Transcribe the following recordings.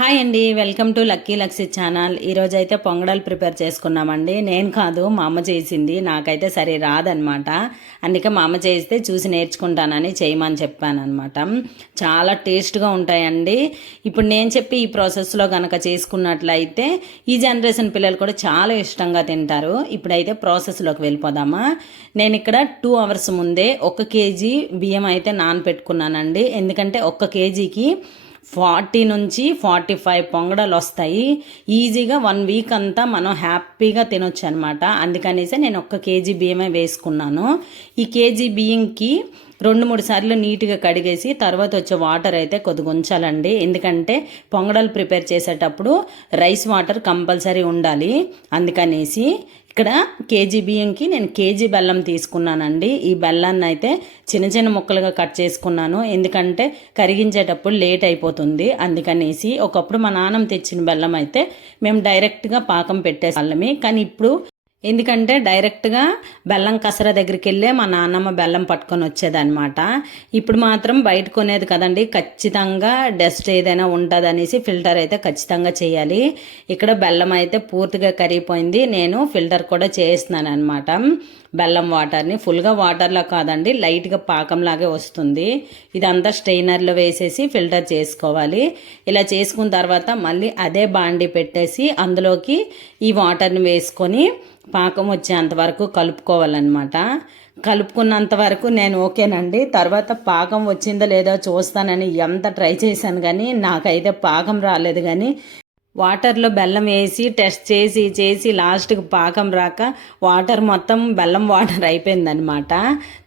Hi అండి welcome to Lucky Luxy channel. ఈరోజు అయితే పొంగడాలు ప్రిపేర్ చేసుకున్నామండి. నేను కాదు మా అమ్మ చేసింది. నాకైతే సరే రాదనమాట అందుకే మా అమ్మ చేస్తే చూసి నేర్చుకుంటానని చేయమని చెప్పాను అనమాట చాలా టేస్ట్గా ఉంటాయండి. ఇప్పుడు నేను చెప్పి ఈ ప్రాసెస్లో కనుక చేసుకున్నట్లయితే ఈ జనరేషన్ పిల్లలు కూడా చాలా ఇష్టంగా తింటారు. ఇప్పుడైతే ప్రాసెస్లోకి వెళ్ళిపోదామా. నేను ఇక్కడ టూ అవర్స్ ముందే ఒక కేజీ బియ్యం అయితే నానపెట్టుకున్నానండి ఎందుకంటే ఒక్క కేజీకి ఫార్టీ నుంచి ఫార్టీ ఫైవ్ పొంగడాలు వస్తాయి. ఈజీగా వన్ వీక్ అంతా మనం హ్యాపీగా తినొచ్చు అనమాట అందుకనేసి నేను ఒక్క కేజీ బియ్యమే వేసుకున్నాను. ఈ కేజీ బియ్యంకి రెండు మూడు సార్లు నీట్గా కడిగేసి తర్వాత వచ్చే వాటర్ అయితే కొద్దిగా ఉంచాలండి. ఎందుకంటే పొంగడాలు ప్రిపేర్ చేసేటప్పుడు రైస్ వాటర్ కంపల్సరీ ఉండాలి. అందుకనేసి ఇక్కడ కేజీ బియ్యంకి నేను కేజీ బెల్లం తీసుకున్నానండి. ఈ బెల్లాన్ని అయితే చిన్న చిన్న ముక్కలుగా కట్ చేసుకున్నాను. ఎందుకంటే కరిగించేటప్పుడు లేట్ అయిపోతుంది. అందుకనేసి ఒకప్పుడు మా నాన్నం తెచ్చిన బెల్లం అయితే మేము డైరెక్ట్గా పాకం పెట్టేసాళ్ళమి కానీ ఇప్పుడు ఎందుకంటే డైరెక్ట్గా బెల్లం కసర దగ్గరికి వెళ్ళే మా నాన్నమ్మ బెల్లం పట్టుకొని వచ్చేదనమాట ఇప్పుడు మాత్రం బయట కొనేది కదండి ఖచ్చితంగా డస్ట్ ఏదైనా ఉంటుందనేసి ఫిల్టర్ అయితే ఖచ్చితంగా చేయాలి. ఇక్కడ బెల్లం అయితే పూర్తిగా కరిగిపోయింది నేను ఫిల్టర్ కూడా చేస్తున్నాను అనమాట బెల్లం వాటర్ని. ఫుల్గా వాటర్లో కాదండి లైట్గా పాకంలాగే వస్తుంది. ఇదంతా స్ట్రెయినర్లో వేసేసి ఫిల్టర్ చేసుకోవాలి. ఇలా చేసుకున్న తర్వాత మళ్ళీ అదే బాండి పెట్టేసి అందులోకి ఈ వాటర్ని వేసుకొని పాకం వచ్చేంత వరకు కలుపుకోవాలన్నమాట. కలుపుకున్నంత వరకు నేను ఓకేనండి. తర్వాత పాకం వచ్చిందో లేదో చూస్తానని ఎంత ట్రై చేశాను కానీ నాకైతే పాకం రాలేదు కానీ వాటర్లో బెల్లం వేసి టెస్ట్ చేసి చేసి లాస్ట్కి పాకం రాక వాటర్ మొత్తం బెల్లం వాటర్ అయిపోయిందనమాట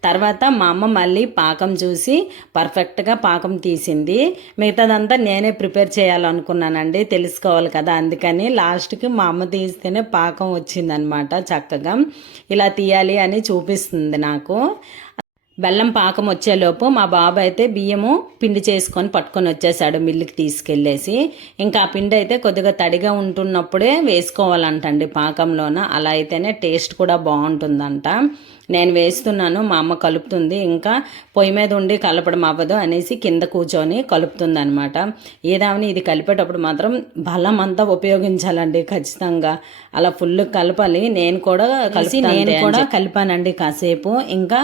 తర్వాత మా అమ్మ మళ్ళీ పాకం చూసి పర్ఫెక్ట్గా పాకం తీసింది. మిగతాదంతా నేనే ప్రిపేర్ చేయాలనుకున్నానండి తెలుసుకోవాలి కదా అందుకని లాస్ట్కి మా అమ్మ తీస్తేనే పాకం వచ్చిందనమాట చక్కగా. ఇలా తీయాలి అని చూపిస్తుంది నాకు. బెల్లం పాకం వచ్చేలోపు మా బాబు అయితే బియ్యము పిండి చేసుకొని పట్టుకొని వచ్చేసాడు మిల్లుకి తీసుకెళ్ళేసి. ఇంకా ఆ పిండి అయితే కొద్దిగా తడిగా ఉంటున్నప్పుడే వేసుకోవాలంటండి పాకంలోన. అలా అయితేనే టేస్ట్ కూడా బాగుంటుందంట. నేను వేస్తున్నాను మా అమ్మ కలుపుతుంది. ఇంకా పొయ్యి మీద ఉండి కలపడం అవ్వదు అనేసి కింద కూర్చొని కలుపుతుంది అనమాట ఏదామని ఇది కలిపేటప్పుడు మాత్రం బలం అంతా ఉపయోగించాలండి ఖచ్చితంగా. అలా ఫుల్ కలపాలి. నేను కూడా కలిసి నేను కూడా కలిపానండి కాసేపు. ఇంకా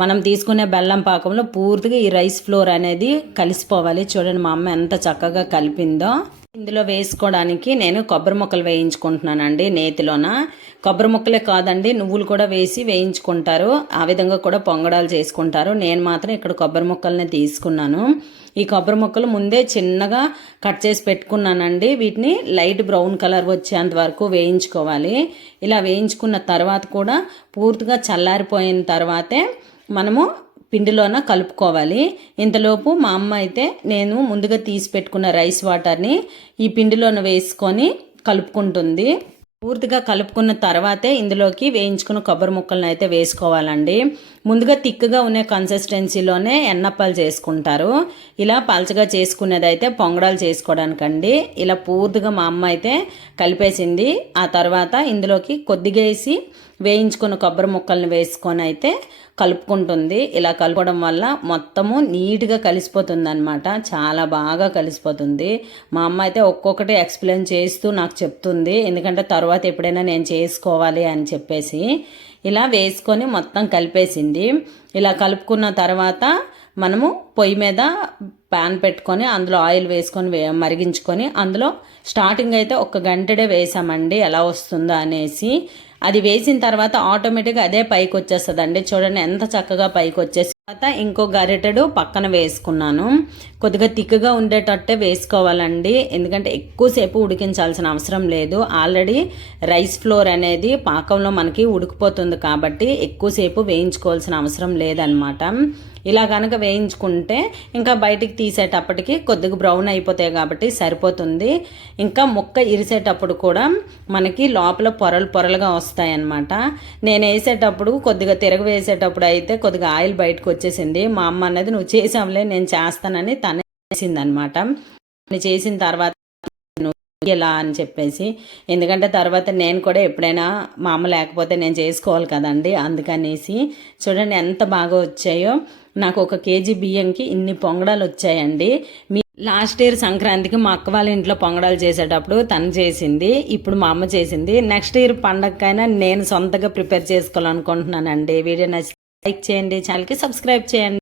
మనం తీసుకునే బెల్లం పాకంలో పూర్తిగా ఈ రైస్ ఫ్లోర్ అనేది కలిసిపోవాలి. చూడండి మా అమ్మ ఎంత చక్కగా కలిపిందో. ఇందులో వేసుకోవడానికి నేను కొబ్బరి ముక్కలు వేయించుకుంటున్నానండి నేతిలోన. కొబ్బరి ముక్కలే కాదండి నువ్వులు కూడా వేసి వేయించుకుంటారు. ఆ విధంగా కూడా పొంగడాలు చేసుకుంటారు. నేను మాత్రం ఇక్కడ కొబ్బరి ముక్కలనే తీసుకున్నాను. ఈ కొబ్బరి ముక్కలు ముందే చిన్నగా కట్ చేసి పెట్టుకున్నానండి. వీటిని లైట్ బ్రౌన్ కలర్ వచ్చేంత వరకు వేయించుకోవాలి. ఇలా వేయించుకున్న తర్వాత కూడా పూర్తిగా చల్లారిపోయిన తర్వాతే మనము పిండిలోన కలుపుకోవాలి. ఇంతలోపు మా అమ్మ అయితే నేను ముందుగా తీసి పెట్టుకున్న రైస్ వాటర్ని ఈ పిండిలోన వేసుకొని కలుపుకుంటుంది. పూర్తిగా కలుపుకున్న తర్వాతే ఇందులోకి వేయించుకున్న కొబ్బరి ముక్కలను అయితే వేసుకోవాలండి. ముందుగా తిక్కుగా ఉన్న కన్సిస్టెన్సీలోనే ఎన్నప్పాలు చేసుకుంటారు. ఇలా పలచగా చేసుకునేది అయితే పొంగడాలు చేసుకోవడానికండి. ఇలా పూర్తిగా మా అమ్మ అయితే కలిపేసింది. ఆ తర్వాత ఇందులోకి కొద్దిగా వేసి వేయించుకున్న కొబ్బరి ముక్కల్ని వేసుకొని అయితే కలుపుకుంటుంది. ఇలా కలపడం వల్ల మొత్తము నీట్గా కలిసిపోతుంది అనమాట చాలా బాగా కలిసిపోతుంది. మా అమ్మ అయితే ఒక్కొక్కటి ఎక్స్ప్లెయిన్ చేస్తూ నాకు చెప్తుంది. ఎందుకంటే తర్వాత ఎప్పుడైనా నేను చేసుకోవాలి అని చెప్పేసి. ఇలా వేసుకొని మొత్తం కలిపేసింది. ఇలా కలుపుకున్న తర్వాత మనము పొయ్యి మీద ప్యాన్ పెట్టుకొని అందులో ఆయిల్ వేసుకొని వే మరిగించుకొని అందులో స్టార్టింగ్ అయితే ఒక గంటడే వేసామండి. ఎలా వస్తుందో అనేసి. అది వేసిన తర్వాత ఆటోమేటిక్గా అదే పైకి వచ్చేస్తుందండి చూడండి ఎంత చక్కగా పైకి వచ్చేసి తర్వాత ఇంకో గరిటెడు పక్కన వేసుకున్నాను. కొద్దిగా తిక్కుగా ఉండేటట్టే వేసుకోవాలండి. ఎందుకంటే ఎక్కువసేపు ఉడికించాల్సిన అవసరం లేదు. ఆల్రెడీ రైస్ ఫ్లోర్ అనేది పాకంలో మనకి ఉడికిపోతుంది కాబట్టి ఎక్కువసేపు వేయించుకోవాల్సిన అవసరం లేదనమాట ఇలా కనుక వేయించుకుంటే ఇంకా బయటికి తీసేటప్పటికి కొద్దిగా బ్రౌన్ అయిపోతాయి కాబట్టి సరిపోతుంది. ఇంకా ముక్క ఇరిసేటప్పుడు కూడా మనకి లోపల పొరలు పొరలుగా వస్తాయన్నమాట. నేను వేసేటప్పుడు కొద్దిగా తిరగ వేసేటప్పుడు అయితే కొద్దిగా ఆయిల్ బయటకు వచ్చేసింది. మా అమ్మ అన్నది నువ్వు చేసావులే నేను చేస్తానని తనే చేసిందనమాట చేసిన తర్వాత ఎలా అని చెప్పేసి. ఎందుకంటే తర్వాత నేను కూడా ఎప్పుడైనా మా అమ్మ లేకపోతే నేను చేసుకోవాలి కదండి అందుకనేసి. చూడండి ఎంత బాగా వచ్చాయో. నాకు ఒక కేజీ బియ్యంకి ఇన్ని పొంగడాలు వచ్చాయండి. మీ లాస్ట్ ఇయర్ సంక్రాంతికి మా అక్క వాళ్ళ ఇంట్లో పొంగడాలు చేసేటప్పుడు తను చేసింది ఇప్పుడు మా అమ్మ చేసింది. నెక్స్ట్ ఇయర్ పండగకైనా నేను సొంతగా ప్రిపేర్ చేసుకోవాలనుకుంటున్నానండి. వీడియో నచ్చి లైక్ చేయండి ఛానల్కి సబ్స్క్రైబ్ చేయండి.